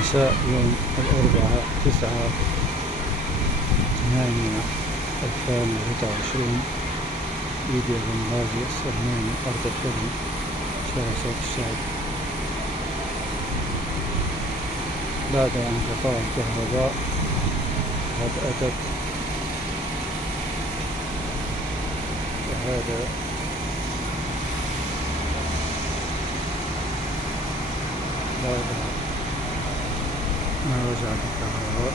مساء يوم الأربعاء 9/8/2023. فيديو بنغازي السلماني أرض الحلم شارع صوت الشعب. بعد انقطاع الكهرباء قد أتت، وهذا بعد ما رجعت الكهرباء.